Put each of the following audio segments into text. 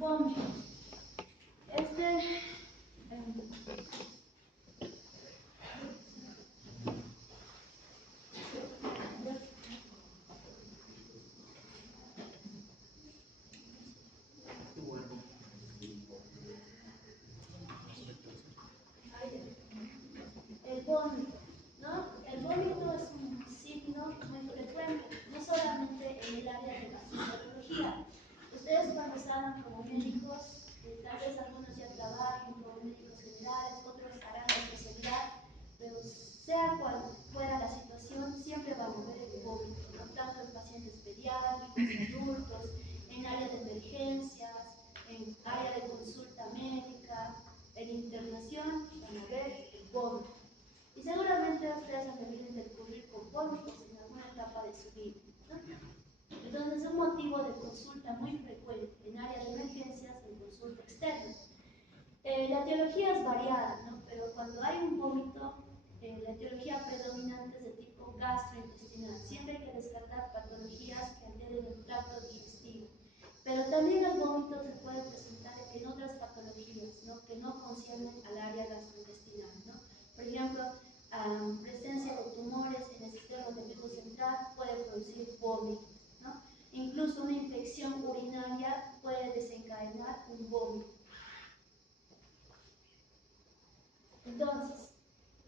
vómito. El vómito, ¿no? El vómito es un signo muy frecuente, no solamente en el área de la psicología. Ustedes cuando salgan como médicos, tal vez algunos ya trabajen como médicos generales, otros harán la especialidad, pero sea cual fuera la situación, siempre van a ver el vómito, ¿no? Tanto en pacientes pediátricos, adultos, en área de emergencias, en área de consulta médica, en internación, van a ver el vómito. Y seguramente ustedes han debido intercurrir con vómitos en alguna etapa de su vida, ¿no? Entonces es un motivo de consulta muy frecuente en área de emergencias, en consulta externa. La etiología es variada, ¿no? Pero cuando hay un vómito, la etiología predominante es de tipo gastrointestinal. Siempre hay que descartar patologías que alteren el tracto digestivo. Pero también el vómito se puede presentar en otras patologías, ¿no? Que no conciernen al área gastrointestinal, ¿no? Por ejemplo, presencia de tumores en el sistema nervioso central puede producir vómitos, ¿no? Incluso una infección urinaria puede desencadenar un vómito. Entonces,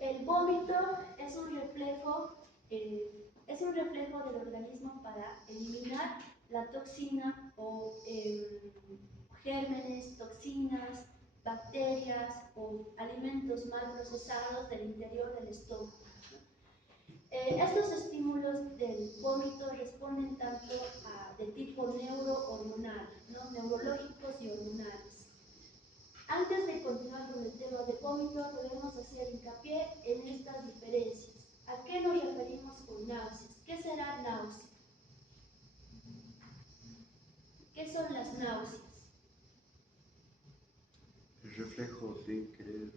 el vómito es un reflejo del organismo para eliminar la toxina o gérmenes, toxinas, bacterias o alimentos mal procesados del interior del estómago. Estos estímulos del vómito responden tanto de tipo neurohormonal, ¿no? Neurológicos y hormonales. Antes de continuar con el tema de vómito, debemos hacer hincapié en estas diferencias. ¿A qué nos referimos con náuseas? ¿Qué será náusea? ¿Qué son las náuseas? El reflejo de querer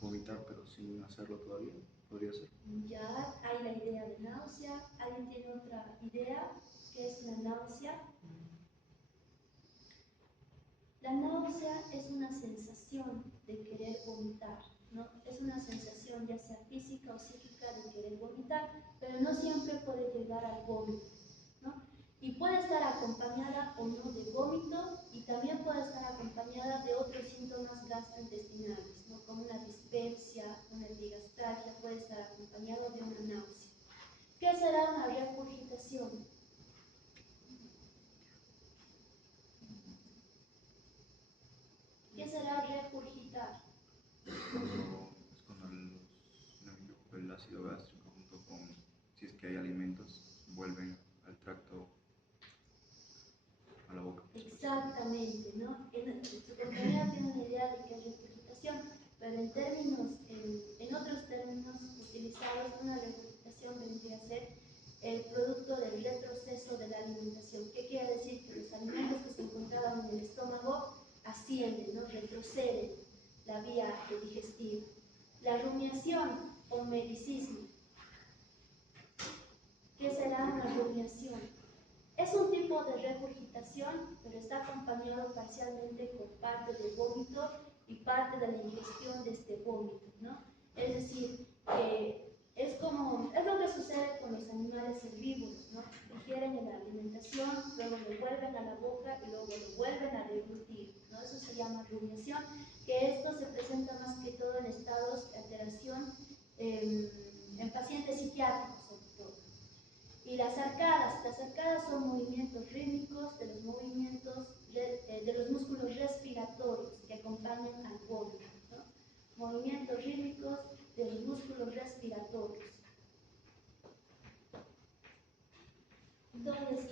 vomitar pero sin hacerlo todavía, podría ser. Ya hay la idea de náusea. ¿Alguien tiene otra idea? ¿Qué es la náusea? La náusea es una sensación de querer vomitar, ¿no? Es una sensación ya sea física o psíquica de querer vomitar, pero no siempre puede llegar al vómito, ¿no? Y puede estar acompañada o no de vómito y también puede estar acompañada de otros síntomas gastrointestinales, ¿no? Como una dispepsia, una epigastralgia, puede estar acompañado de una náusea. ¿Qué será una regurgitación? ¿Qué será regurgitar? El ácido gástrico junto con, si es que hay alimentos, vuelven al tracto, a la boca. Exactamente, ¿no? Su compañera tiene una idea de qué es regurgitación, pero en otros términos utilizados, una regurgitación vendría a ser el producto del retroceso de la alimentación. ¿Qué quiere decir? Que los alimentos que se encontraban en el estómago ascienden, ¿no? Retroceden la vía digestiva. La rumiación o medicismo. ¿Qué será una rumiación? Es un tipo de regurgitación, pero está acompañado parcialmente con parte del vómito y parte de la ingestión de este vómito, ¿no? Es decir, es lo que sucede con los animales herbívoros, ¿no? Digieren la alimentación, luego lo vuelven a la boca y luego lo vuelven a deglutir, ¿no? Eso se llama rumiación, que esto se presenta más que todo en estados de alteración en pacientes psiquiátricos, sobre todo. Y las arcadas son movimientos rítmicos de los músculos respiratorios que acompañan al vómito, ¿no? Movimientos rítmicos de los músculos respiratorios. Entonces,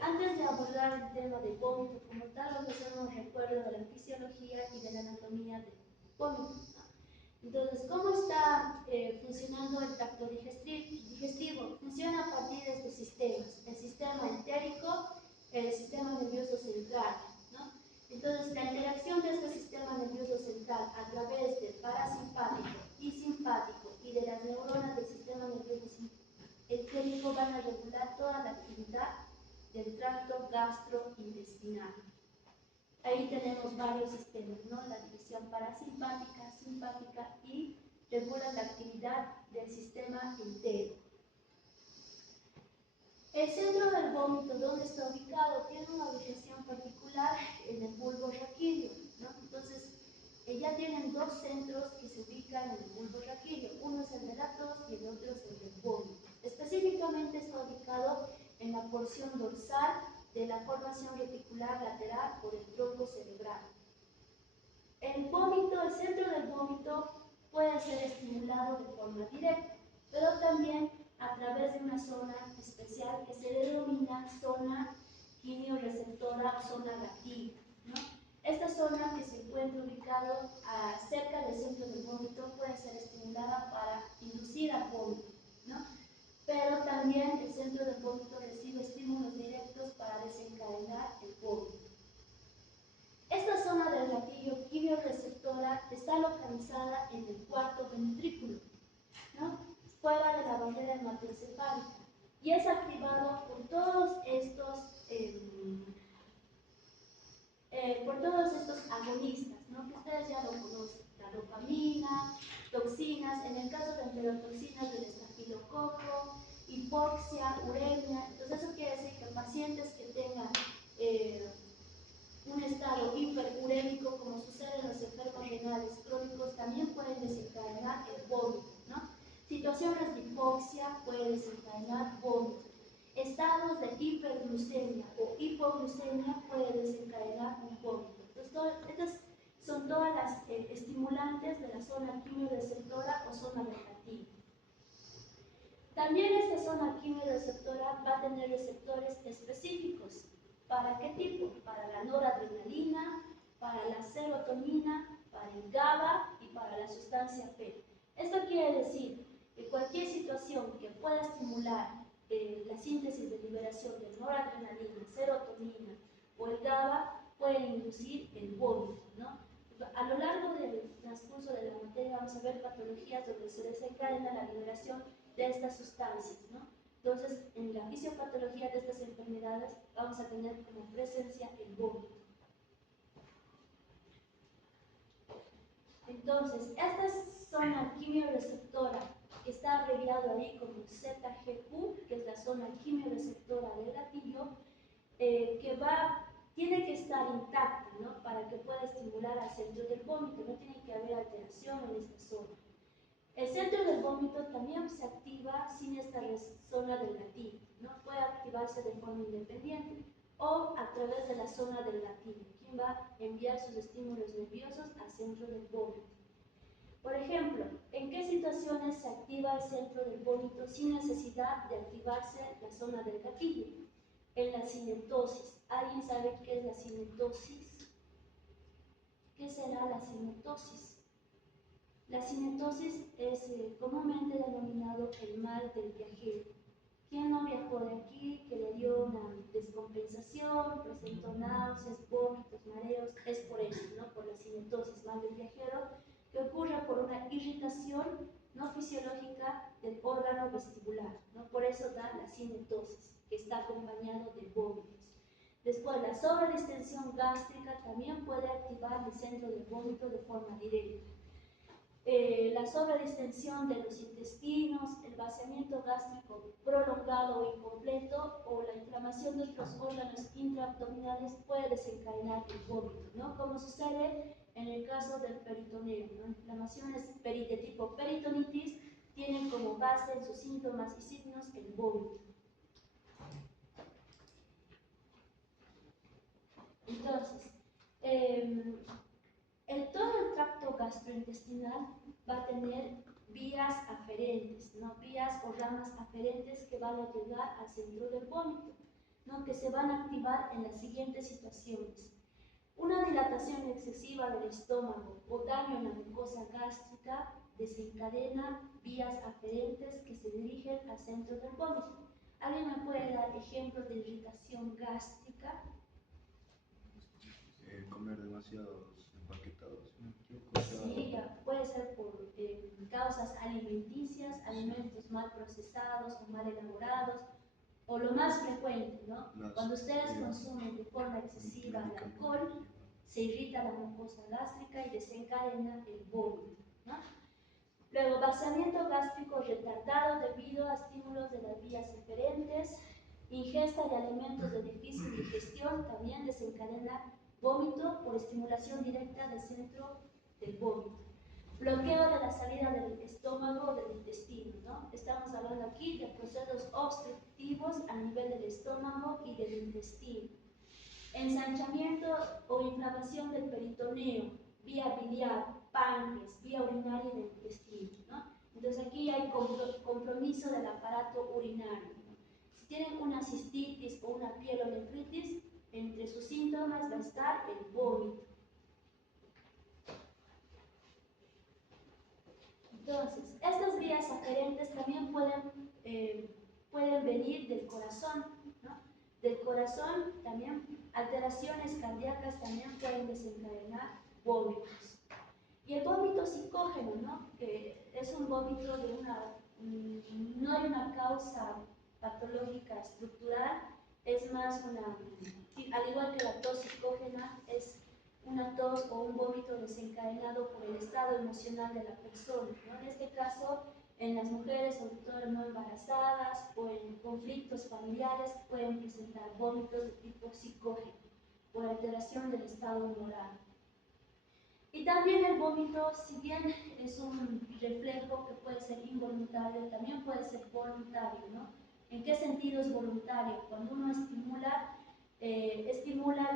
antes de abordar el tema del vómito como tal, vamos a hacer un recuerdo de la fisiología y de la anatomía del vómito, ¿no? Entonces, ¿cómo está funcionando el tracto digestivo? Funciona a partir de estos sistemas: el sistema entérico, el sistema nervioso central, ¿no? Entonces, la interacción de este sistema nervioso central a través del parasimpático y simpático y de las neuronas del sistema nervioso entérico van a regular toda la actividad del tracto gastrointestinal. Hay ahí tenemos varios sistemas, ¿no? La división parasimpática, simpática y regula la actividad del sistema entero. El centro del vómito, ¿dónde está ubicado? Tiene una ubicación particular en el bulbo raquídeo, ¿no? Entonces, ya tienen dos centros que se ubican en el bulbo raquídeo. Uno es el de la tos y el otro es el del vómito. Específicamente está ubicado en la porción dorsal de la formación reticular lateral por el tronco cerebral. El vómito, el centro del vómito puede ser estimulado de forma directa, pero también a través de una zona especial que se denomina zona quimiorreceptora o zona gatillo, ¿no? Esta zona que se encuentra ubicada cerca del centro del vómito puede ser estimulada para inducir al vómito, ¿no? Pero también el centro del vómito recibe estímulos directos para desencadenar el vómito. Esta zona del gatillo quimiorreceptora está localizada en el cuarto ventrículo, ¿no? Fuera de la barrera hematoencefálica, y es activado por todos estos agonistas, ¿no? Que ustedes ya lo conocen, la dopamina, toxinas, en el caso de enterotoxinas del estafilococo, hipoxia, uremia. Entonces eso quiere decir que pacientes que tengan un estado hiperurémico, como sucede en los enfermos renales crónicos, también pueden desencadenar el vómito, ¿no? Situaciones de hipoxia pueden desencadenar vómito. Estados de hiperglucemia o hipoglucemia pueden desencadenar un vómito. Entonces, estas son todas las estimulantes de la zona quimiorreceptora o zona del gatillo. También esta zona quimiorreceptora va a tener receptores específicos. ¿Para qué tipo? Para la noradrenalina, para la serotonina, para el GABA y para la sustancia P. Esto quiere decir que cualquier situación que pueda estimular la síntesis de liberación de noradrenalina, serotonina o el GABA puede inducir el vómito, ¿no? A lo largo del transcurso de la materia vamos a ver patologías donde se desencadena la liberación de estas sustancias, ¿no? Entonces, en la fisiopatología de estas enfermedades vamos a tener como presencia el vómito. Entonces, esta zona quimiorreceptora que está abreviado ahí como ZGQ, que es la zona quimiorreceptora del gatillo, tiene que estar intacta, ¿no? Para que pueda estimular al centro del vómito, no tiene que haber alteración en esta zona. El centro del vómito también se activa sin esta zona del gatillo, ¿no? Puede activarse de forma independiente o a través de la zona del gatillo, quien va a enviar sus estímulos nerviosos al centro del vómito. Por ejemplo, ¿en qué situaciones se activa el centro del vómito sin necesidad de activarse la zona del gatillo? En la cinetosis. ¿Alguien sabe qué es la cinetosis? ¿Qué será la cinetosis? La cinetosis es comúnmente denominado el mal del viajero. ¿Quién no viajó de aquí, que le dio una descompensación, presentó náuseas, vómitos, mareos? Es por eso, ¿no? Por la cinetosis, mal del viajero, que ocurre por una irritación no fisiológica del órgano vestibular, ¿no? Por eso da la cinetosis, que está acompañado de vómitos. Después, la sobredistensión gástrica también puede activar el centro del vómito de forma directa. La sobredistensión de los intestinos, el vaciamiento gástrico prolongado o incompleto o la inflamación de otros órganos intraabdominales puede desencadenar el vómito, ¿no? Como sucede en el caso del peritoneo, ¿no? Inflamaciones de tipo peritonitis tienen como base en sus síntomas y signos el vómito. Entonces, todo el tracto gastrointestinal va a tener vías aferentes, ¿no? Vías o ramas aferentes que van a llegar al centro del vómito, ¿no? Que se van a activar en las siguientes situaciones. Una dilatación excesiva del estómago o daño en la mucosa gástrica desencadena vías aferentes que se dirigen al centro del vómito. ¿Alguien me puede dar ejemplos de irritación gástrica? Comer demasiados empaquetados, ¿no? Sí, puede ser por causas alimenticias, alimentos mal procesados o mal elaborados, o lo más frecuente, ¿no? Cuando ustedes consumen de forma excesiva el alcohol, se irrita la mucosa gástrica y desencadena el vómito, ¿no? Luego, vaciamiento gástrico retardado debido a estímulos de las vías aferentes, ingesta de alimentos de difícil digestión también desencadena vómito por estimulación directa del centro del vómito. Bloqueo de la salida del estómago o del intestino, ¿no? Estamos hablando aquí de procesos obstructivos a nivel del estómago y del intestino. Ensanchamiento o inflamación del peritoneo, vía biliar, páncreas, vía urinaria y del intestino, ¿no? Entonces aquí hay compromiso del aparato urinario, ¿no? Si tienen una cistitis o una pielonefritis, entre sus síntomas va a estar el vómito. Entonces, estas vías aferentes también pueden venir del corazón, ¿no? Del corazón también, alteraciones cardíacas también pueden desencadenar vómitos. Y el vómito psicógeno, ¿no? Que es un vómito de no hay una causa patológica estructural, es más al igual que la tos psicógena, es una tos o un vómito desencadenado por el estado emocional de la persona, ¿no? En este caso, en las mujeres, sobre todo no embarazadas o en conflictos familiares, pueden presentar vómitos de tipo psicógeno por alteración del estado moral. Y también el vómito, si bien es un reflejo que puede ser involuntario, también puede ser voluntario, ¿no? ¿En qué sentido es voluntario? Cuando uno estimula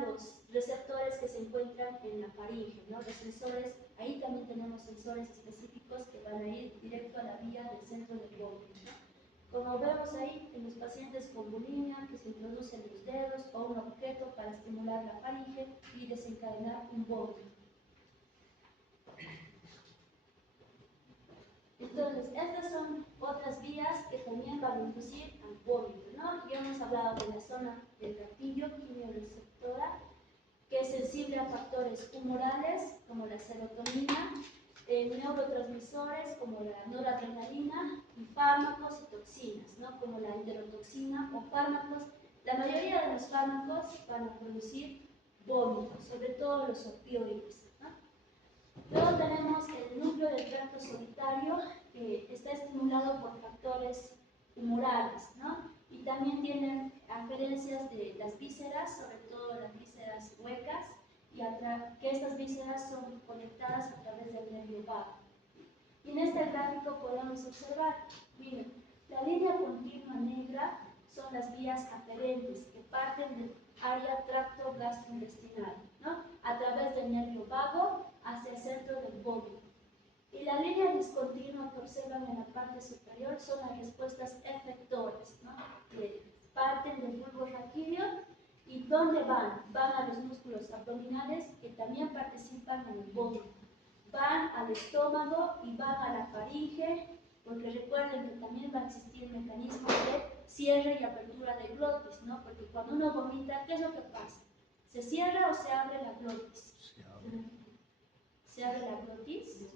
los receptores que se encuentran en la faringe, ¿no? Los sensores, ahí también tenemos sensores específicos que van a ir directo a la vía del centro del vómito, ¿no? Como vemos ahí en los pacientes con bulimia, que se introducen los dedos o un objeto para estimular la faringe y desencadenar un vómito. Entonces, estas son otras vías que también van a inducir al vómito, ¿no? Ya hemos hablado de la zona del gatillo quimioreceptora, que es sensible a factores humorales como la serotonina, neurotransmisores como la noradrenalina y fármacos y toxinas, ¿no? Como la enterotoxina o fármacos. La mayoría de los fármacos van a producir vómitos, sobre todo los opioides. Luego tenemos el núcleo del tracto solitario, que está estimulado por factores humorales, ¿no? Y también tienen aferencias de las vísceras, sobre todo las vísceras huecas, y que estas vísceras son conectadas a través del nervio vago. Y en este gráfico podemos observar, miren, la línea continua negra son las vías aferentes que parten del área tracto gastrointestinal, ¿no? A través del nervio vago hacia el centro del vómito. Y la línea discontinua que observan en la parte superior son las respuestas efectoras, ¿no? Que parten del bulbo raquídeo. ¿Y dónde van? Van a los músculos abdominales que también participan en el vómito. Van al estómago y van a la faringe, porque recuerden que también va a existir el mecanismo de cierre y apertura de glotis, ¿no? Porque cuando uno vomita, ¿qué es lo que pasa? ¿Se cierra o se abre la glotis? ¿Se abre la glotis?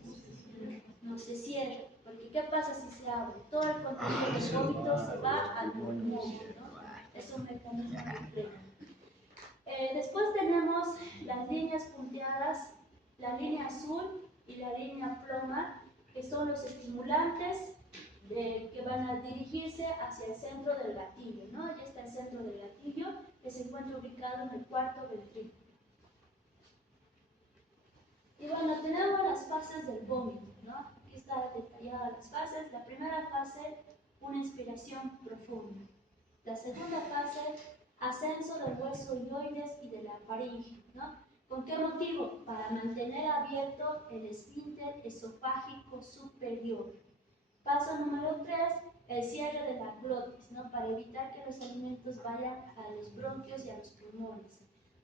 No, se cierra, porque ¿qué pasa si se abre? Todo el contenido del vómito se va al pulmón, ¿no? Es un mecanismo complejo. Después tenemos las líneas punteadas, la línea azul y la línea ploma, que son los estimulantes que van a dirigirse hacia el centro del gatillo, ¿no? Ya está el centro del gatillo, que se encuentra ubicado en el cuarto ventrículo. Y bueno, tenemos las fases del vómito, ¿no? Aquí está detallada las fases. La primera fase, una inspiración profunda. La segunda fase, ascenso del hueso hioides y de la faringe, ¿no? ¿Con qué motivo? Para mantener abierto el esfínter esofágico superior. Paso número 3, el cierre de la glotis, ¿no? Para evitar que los alimentos vayan a los bronquios y a los pulmones.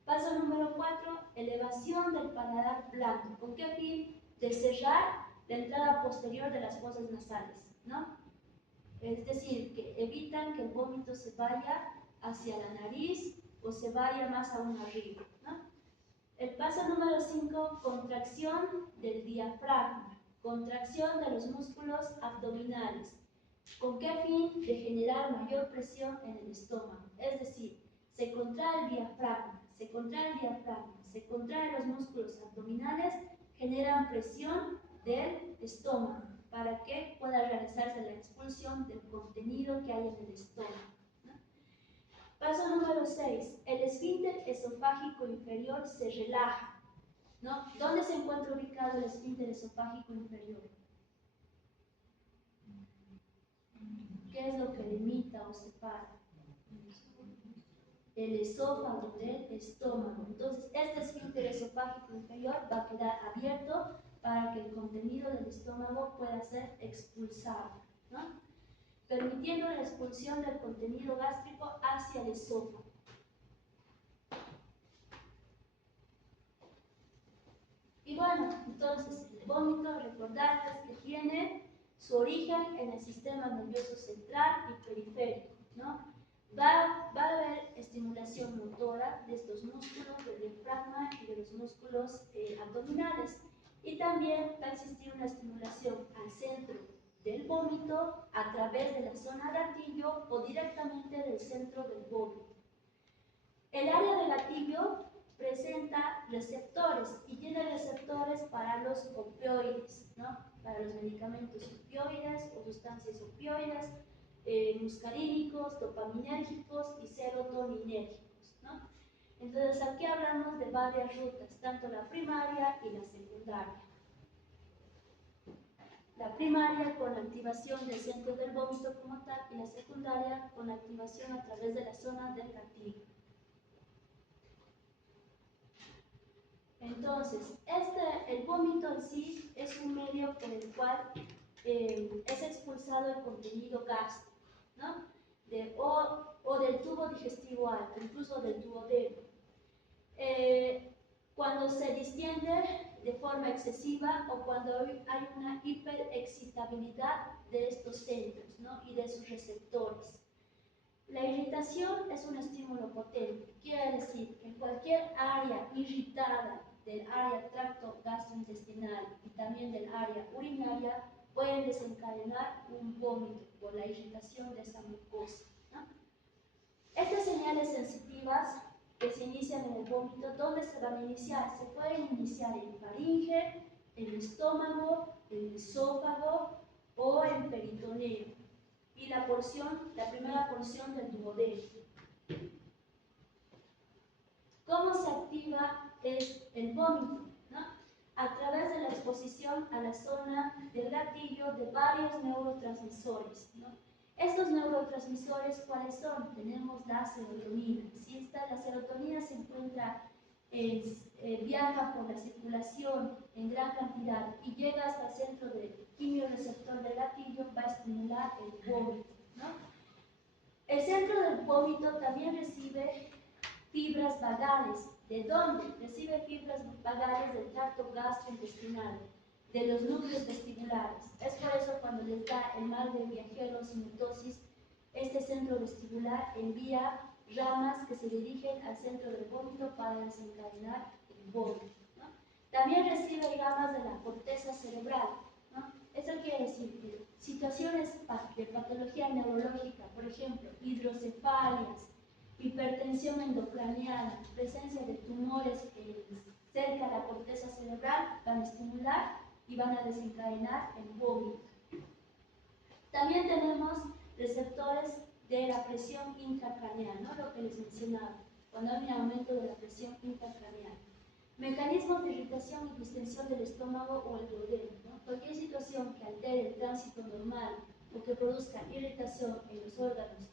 Paso número 4, elevación del paladar blando. ¿Con qué fin? De cerrar la entrada posterior de las fosas nasales, ¿no? Es decir, que evitan que el vómito se vaya hacia la nariz o se vaya más aún arriba, ¿no? El paso número 5, contracción del diafragma, contracción de los músculos abdominales. ¿Con qué fin? De generar mayor presión en el estómago. Es decir, se contrae el diafragma, se contrae el diafragma, se contraen los músculos abdominales, generan presión del estómago para que pueda realizarse la expulsión del contenido que hay en el estómago, ¿no? Paso número 6. El esfínter esofágico inferior se relaja, ¿no? ¿Dónde se encuentra ubicado el esfínter esofágico inferior? ¿Qué es lo que limita o separa? El esófago del estómago. Entonces, este esfínter esofágico inferior va a quedar abierto para que el contenido del estómago pueda ser expulsado, ¿no? Permitiendo la expulsión del contenido gástrico hacia el esófago. Y bueno, entonces el vómito, recordarles que tiene su origen en el sistema nervioso central y periférico, ¿no? Va a haber estimulación motora de estos músculos, del diafragma y de los músculos abdominales. Y también va a existir una estimulación al centro del vómito a través de la zona gatillo o directamente del centro del vómito. El área del gatillo presenta receptores y tiene receptores para los opioides, ¿no? Para los medicamentos opioides o sustancias opioides, muscarínicos, dopaminérgicos y serotoninérgicos, ¿no? Entonces aquí hablamos de varias rutas, tanto la primaria y la secundaria. La primaria con la activación del centro del vómito como tal y la secundaria con la activación a través de la zona del gatillo. Entonces, el vómito en sí es un medio por el cual es expulsado el contenido gástrico, ¿no? O del tubo digestivo alto, incluso del duodeno. Cuando se distiende de forma excesiva o cuando hay una hiperexcitabilidad de estos centros, ¿no? Y de sus receptores. La irritación es un estímulo potente, quiere decir que en cualquier área irritada del área tracto gastrointestinal y también del área urinaria pueden desencadenar un vómito por la irritación de esa mucosa, ¿no? Estas señales sensitivas que se inician en el vómito, ¿dónde se van a iniciar? Se pueden iniciar en faringe, en estómago, en esófago o en peritoneo. Y la primera porción del duodeno. ¿Cómo se activa el vómito? ¿No? A través de la exposición a la zona del gatillo de varios neurotransmisores, ¿no? Estos neurotransmisores, ¿cuáles son? Tenemos la serotonina. Si la serotonina se encuentra, viaja por la circulación en gran cantidad y llega hasta el centro del quimioreceptor del gatillo, va a estimular el vómito, ¿no? El centro del vómito también recibe fibras vagales. ¿De dónde? Recibe fibras vagales del tracto gastrointestinal, de los núcleos vestibulares. Es por eso cuando les da el mal de viajero sin mitosis, este centro vestibular envía ramas que se dirigen al centro del vómito para desencadenar el vómito, ¿no? También recibe ramas de la corteza cerebral, ¿no? Eso quiere decir que situaciones de patología neurológica, por ejemplo, hidrocefalias, hipertensión endocraniana, presencia de tumores cerca de la corteza cerebral, van a estimular y van a desencadenar el vómito. También tenemos receptores de la presión intracraneal, ¿no? Lo que les mencionaba, cuando hay un aumento de la presión intracraneal. Mecanismos de irritación y distensión del estómago o el duodeno, ¿no? Cualquier situación que altere el tránsito normal o que produzca irritación en los órganos,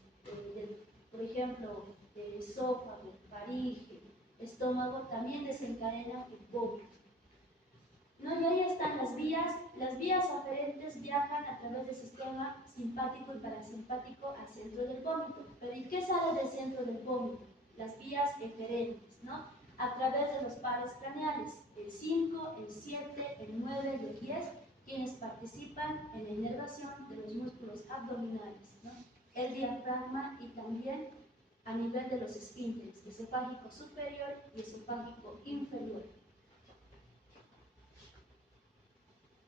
por ejemplo, del esófago, faringe, estómago, también desencadena el vómito, ¿no? Y ahí están las vías. Las vías aferentes viajan a través del sistema simpático y parasimpático al centro del vómito. Pero ¿y qué sale del centro del vómito? Las vías eferentes, ¿no? A través de los pares craneales, el 5, el 7, el 9 y el 10, quienes participan en la inervación de los músculos abdominales, ¿no? El diafragma y también a nivel de los esfínteres, esofágico superior y esofágico inferior.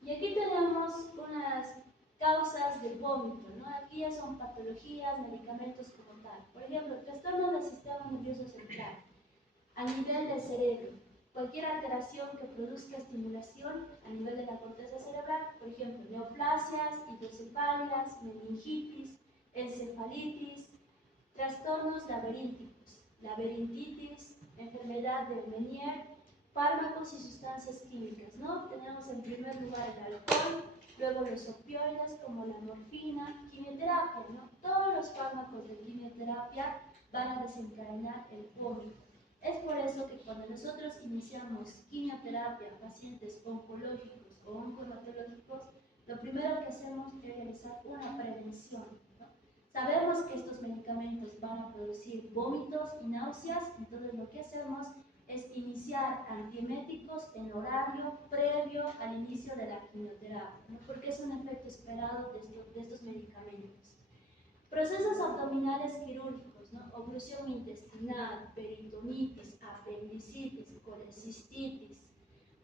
Y aquí tenemos unas causas del vómito, ¿no? Aquí ya son patologías, medicamentos como tal. Por ejemplo, trastorno del sistema nervioso central. a nivel del cerebro. Cualquier alteración que produzca estimulación a nivel de la corteza cerebral, por ejemplo, neoplasias, hidrocefalias, meningitis, encefalitis, trastornos laberintitis, enfermedad de Meniere, fármacos y sustancias químicas, ¿no? Tenemos en primer lugar el alcohol, luego los opioides como la morfina, quimioterapia, ¿no? Todos los fármacos de quimioterapia van a desencadenar el vómito. Es por eso que cuando nosotros iniciamos quimioterapia a pacientes oncológicos o oncohematológicos, lo primero que hacemos es realizar una prevención, ¿no? Sabemos que estos medicamentos van a producir vómitos y náuseas, entonces lo que hacemos es iniciar antieméticos en horario previo al inicio de la quimioterapia, ¿no? Porque es un efecto esperado de estos medicamentos. Procesos abdominales quirúrgicos, ¿no? Oclusión intestinal, peritonitis, apendicitis, colecistitis.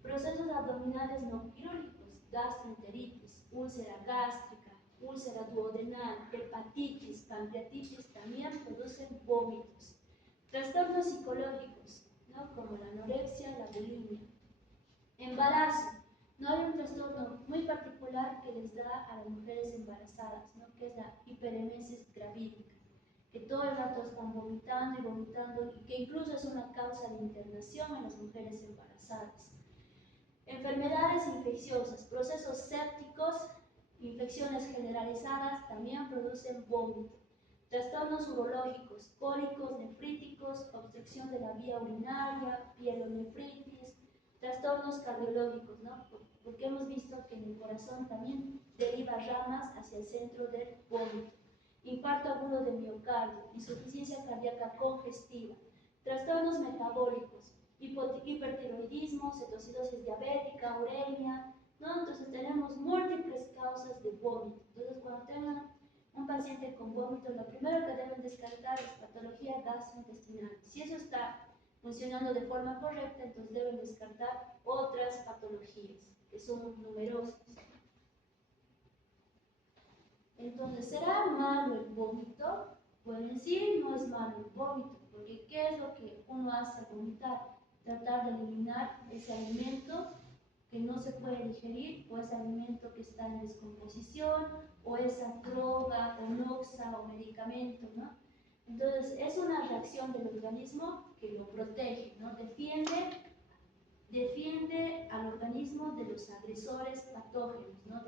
Procesos abdominales no quirúrgicos, gastroenteritis, úlcera gástrica, úlcera duodenal, hepatitis, pancreatitis también producen vómitos. Trastornos psicológicos, ¿no? Como la anorexia, la bulimia. Embarazo. No hay un trastorno muy particular que les da a las mujeres embarazadas, ¿no? Que es la hiperemesis gravídica, que todo el rato están vomitando y que incluso es una causa de internación en las mujeres embarazadas. Enfermedades infecciosas, procesos sépticos, infecciones generalizadas también producen vómito. Trastornos urológicos, cólicos, nefríticos, obstrucción de la vía urinaria, pielonefritis, trastornos cardiológicos, ¿no? Porque hemos visto que en el corazón también deriva ramas hacia el centro del vómito. Infarto agudo de miocardio, insuficiencia cardíaca congestiva, trastornos metabólicos, hipertiroidismo, cetocidosis diabética, uremia, ¿no? Entonces tenemos múltiples causas de vómito. Entonces cuando tengan un paciente con vómito, lo primero que deben descartar es patología gastrointestinal. Si eso está funcionando de forma correcta, entonces deben descartar otras patologías, que son numerosas. Entonces, ¿será malo el vómito? Bueno, en sí no es malo el vómito, porque ¿qué es lo que uno hace al vomitar? Tratar de eliminar ese alimento que no se puede digerir, o ese alimento que está en descomposición, o esa droga, o noxa, o medicamento, ¿no? Entonces, es una reacción del organismo que lo protege, ¿no? Defiende al organismo de los agresores patógenos, ¿no?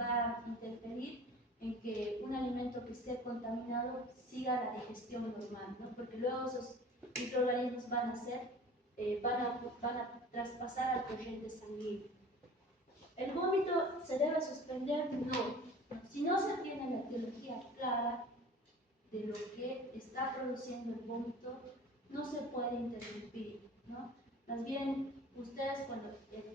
Va a interferir en que un alimento que esté contaminado siga la digestión normal, ¿no? Porque luego esos microorganismos van a traspasar al torrente sanguíneo. ¿El vómito se debe suspender? No. Si no se tiene la etiología clara de lo que está produciendo el vómito, no se puede interrumpir, ¿no? Más bien, ustedes cuando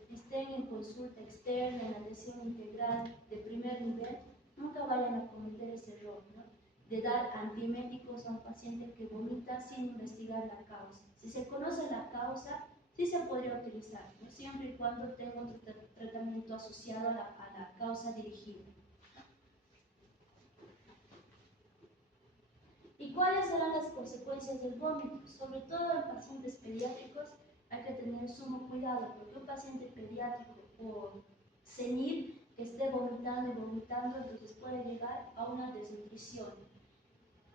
estén en consulta externa, en atención integral de primer nivel, nunca vayan a cometer ese error, ¿no? De dar antieméticos a un paciente que vomita sin investigar la causa. Si se conoce la causa, sí se podría utilizar, ¿no? Siempre y cuando tenga un tratamiento asociado a la causa dirigida. ¿Y cuáles serán las consecuencias del vómito? Sobre todo en pacientes pediátricos hay que tener sumo cuidado, porque un paciente pediátrico o senil que esté vomitando y vomitando, entonces puede llegar a una desnutrición.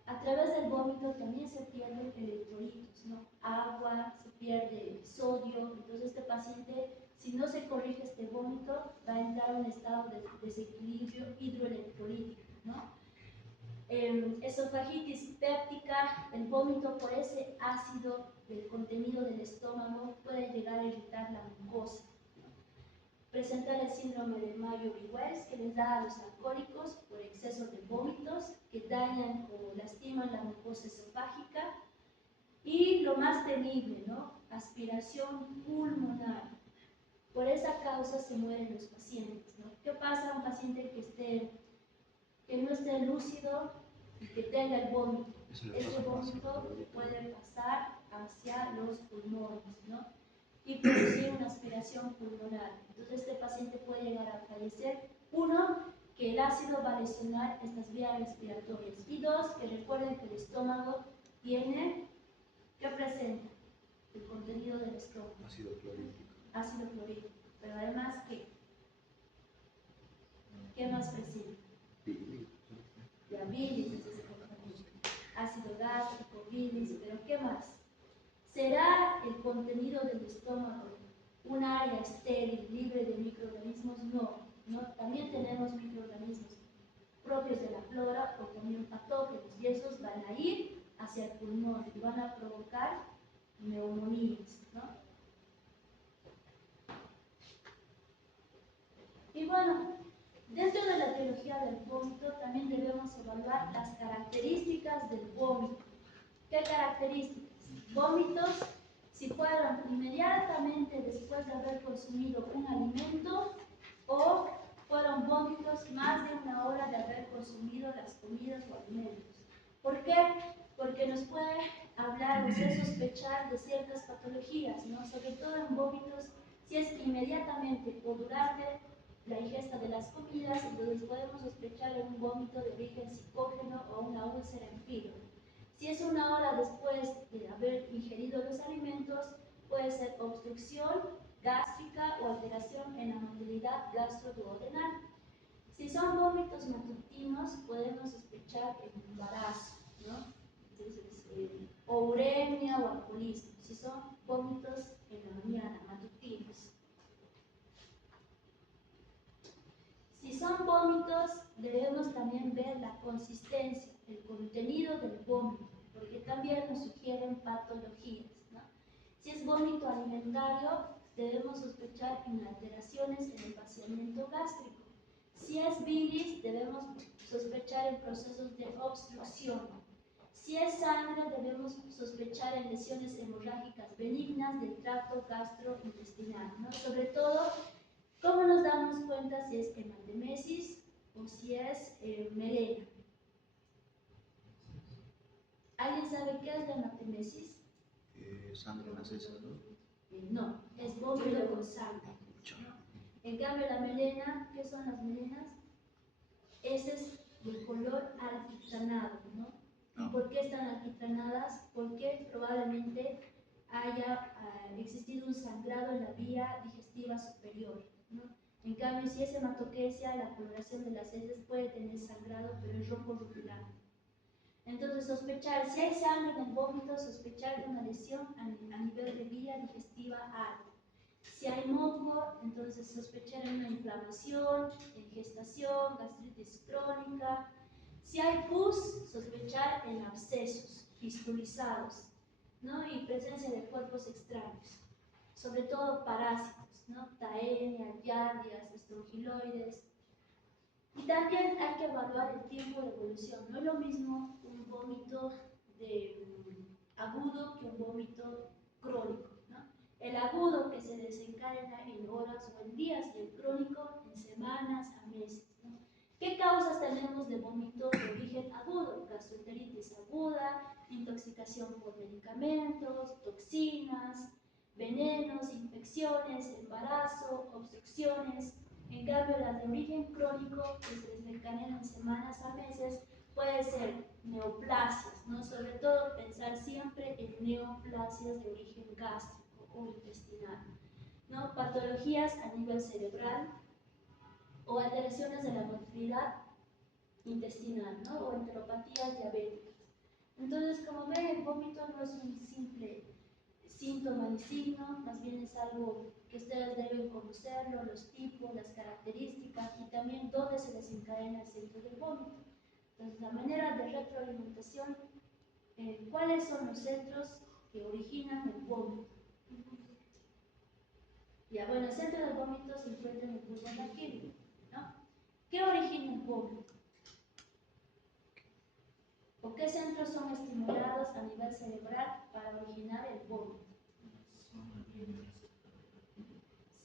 A través del vómito también se pierden electrolitos, ¿no? Agua, se pierde sodio, entonces este paciente, si no se corrige este vómito, va a entrar en un estado de desequilibrio hidroelectrolítico, ¿no? Esofagitis péptica, el vómito por ese ácido del contenido del estómago puede llegar a irritar la mucosa. Presentar el síndrome de Mayo-Wells que les da a los alcohólicos por exceso de vómitos que dañan o lastiman la mucosa esofágica. Y lo más temible, ¿no? Aspiración pulmonar. Por esa causa se mueren los pacientes, ¿no? ¿Qué pasa a un paciente que no esté lúcido y que tenga el vómito? Ese vómito puede pasar hacia los pulmones, ¿no? Y producir una aspiración pulmonar. Entonces este paciente puede llegar a fallecer. Uno, que el ácido va a lesionar estas vías respiratorias. Y dos, que recuerden que el estómago tiene, ¿qué presenta? el contenido del estómago. Ácido clorhídrico. Ácido clorhídrico. Pero además, ¿qué más presenta? Bilis. La bilis, ese es el contenido. Ácido gástrico, bilis, pero ¿qué más? ¿Será el contenido del estómago un área estéril, libre de microorganismos? No, no. También tenemos microorganismos propios de la flora o también patógenos, y esos van a ir hacia el pulmón y van a provocar neumonías, ¿no? Y bueno, dentro de la etiología del vómito también debemos evaluar las características del vómito. ¿Qué características? Vómitos si fueron inmediatamente después de haber consumido un alimento o fueron vómitos más de una hora de haber consumido las comidas o alimentos. ¿Por qué? Porque nos puede hablar o hacer sospechar de ciertas patologías, ¿no? Sobre todo en vómitos, si es inmediatamente o durante la ingesta de las comidas, entonces podemos sospechar de un vómito de origen psicógeno o una úlcera en filo. Si es una hora después de haber ingerido los alimentos, puede ser obstrucción gástrica o alteración en la motilidad gastroduodenal. Si son vómitos matutinos, podemos sospechar el embarazo, ¿no? Entonces, o uremia o alcoholismo, si son vómitos en la mañana, matutinos. Si son vómitos, debemos también ver la consistencia, el contenido del vómito, porque también nos sugieren patologías, ¿no? Si es vómito alimentario, debemos sospechar en alteraciones en el vaciamiento gástrico. Si es bilis, debemos sospechar en procesos de obstrucción. Si es sangre, debemos sospechar en lesiones hemorrágicas benignas del tracto gastrointestinal, ¿no? Sobre todo, ¿cómo nos damos cuenta si es hematemesis o si es melena? ¿Alguien sabe qué es la hematemesis? Sangre en las heces, ¿no? No, es vómito con sangre, ¿no? En cambio, la melena, ¿qué son las melenas? Ese es de color alquitranado, ¿no? ¿Y por qué están alquitranadas? Porque probablemente haya existido un sangrado en la vía digestiva superior, ¿no? En cambio, si es hematoquesia, la coloración de las heces puede tener sangrado, pero es rojo rubulado. Entonces, sospechar, si hay sangre en el vómito, sospechar de una lesión a nivel de vía digestiva alta. Si hay moco, entonces sospechar en una inflamación, en gestación, gastritis crónica. Si hay pus, sospechar en abscesos fistulizados, ¿no? Y presencia de cuerpos extraños, sobre todo parásitos, ¿no? Taenia, giardias, estrongiloides. Y también hay que evaluar el tiempo de evolución. No es lo mismo un vómito agudo que un vómito crónico, ¿no? El agudo que se desencadena en horas o en días y el crónico en semanas a meses, ¿no? ¿Qué causas tenemos de vómito de origen agudo? Gastroenteritis aguda, intoxicación por medicamentos, toxinas, venenos, infecciones, embarazo, obstrucciones. En cambio, las de origen crónico, que se desencadenan en semanas a meses, puede ser neoplasias, ¿no? Sobre todo pensar siempre en neoplasias de origen gástrico o intestinal, ¿no? Patologías a nivel cerebral o alteraciones de la motilidad intestinal, ¿no? O enteropatías diabéticas. Entonces, como ven, el vómito no es un simple síntoma ni signo, más bien es algo que ustedes deben conocerlo, los tipos, las características y también dónde se desencadena el centro del vómito. Entonces, la manera de retroalimentación, ¿cuáles son los centros que originan el vómito? Ya, bueno, el centro del vómito se encuentra en el bulbo raquídeo, ¿no? ¿Qué origina el vómito? ¿O qué centros son estimulados a nivel cerebral para originar el vómito?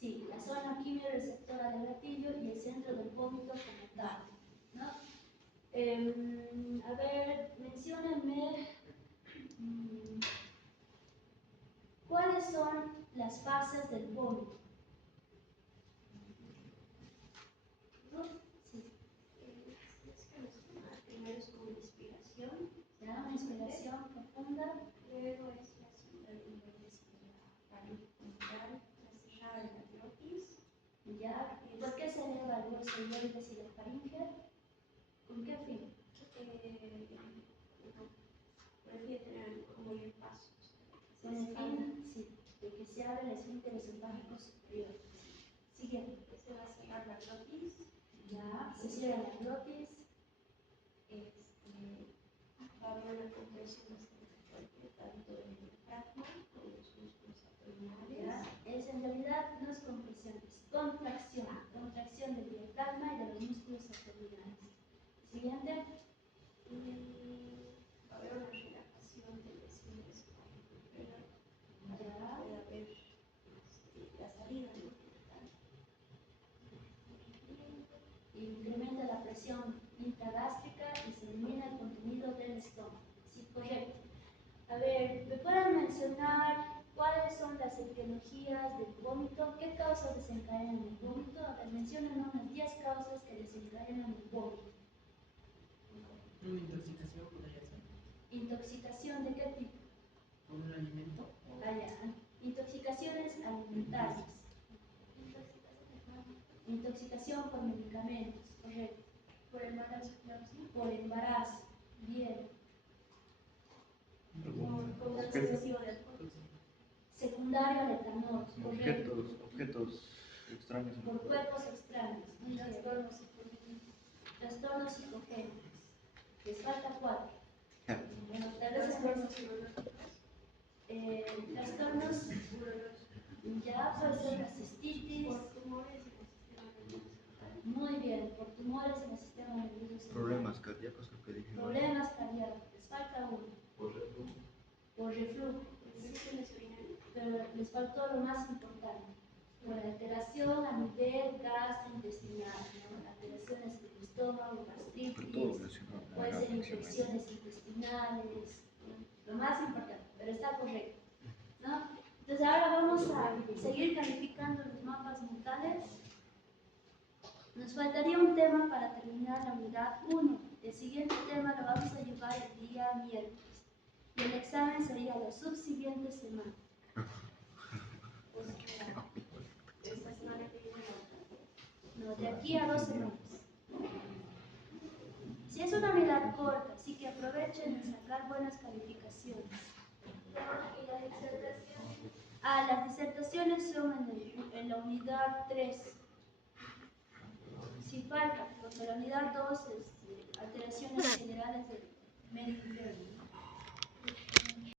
Sí, la zona quimio-receptora del gatillo y el centro del vómito como tal, ¿no? A ver, menciónenme cuáles son las fases del vómito. ¿No? Sí. Primero es como inspiración, ¿Ya? Una inspiración profunda. luego es la ¿Ya? ¿Por qué se eleva el hueso hioides y la faringe? ¿Con qué fin? Prefiere tener como el paso. Con el fin, sí, de que se abra el esfínter esofágico superior. Siguiente. Se va a cerrar la glotis. Ya, se cierra la glotis. Va a haber una compresión bastante fuerte, tanto del diafragma como los músculos abdominales. Ya, en realidad no es compresión, es contracción. Contracción del diafragma y de los músculos abdominales. Siguiente. Va a haber una relajación del esfínter esofágico inferior para que Ya. pueda haber la salida, ¿no? Incrementa la presión intragástrica y se elimina el contenido del estómago. Sí, correcto. A ver, ¿me pueden mencionar cuáles son las etiologías del vómito? ¿Qué causas desencadenan el vómito? A ver, mencionan unas 10 causas que desencadenan el vómito. Una intoxicación podría ser ¿Intoxicación de qué tipo? por un alimento o Ah, ya. Intoxicaciones alimentarias. Intoxicación por medicamentos, correcto. Por embarazo, claro, sí. Por embarazo, bien. Con uso excesivo de alcohol. Secundario al etanol, correcto. Objetos extraños en el Por cuerpo. cuerpos extraños, muy bien. Trastornos psicogénicos. Les falta 4. Bueno, tal vez Trastornos urológicos. trastornos, ya puede ser la cistitis. Por tumores en el sistema nervioso central. Muy bien, por tumores en el sistema nervioso central. Problemas cardíacos, lo que dije. Problemas cardíacos, les falta 1. Por reflujo. Infecciones urinarias. Pero les faltó lo más importante. Por alteración a nivel gastrointestinal, ¿no? Alteraciones en el estómago, Todo gastritis, relacionado con puede la ser función. infecciones intestinales, lo más importante, pero está correcto, ¿no? Entonces ahora vamos a seguir calificando los mapas mentales. Nos faltaría un tema para terminar la unidad 1. El siguiente tema lo vamos a llevar el día miércoles. Y el examen sería la subsiguiente semana. O sea, Esta semana que viene no, de aquí a 2 semanas. Si es una unidad corta, así que aprovechen en sacar buenas calificaciones. y la disertación. Ah, las disertaciones son en la unidad 3. Si falta, porque la unidad 2 es alteraciones generales del medio interno.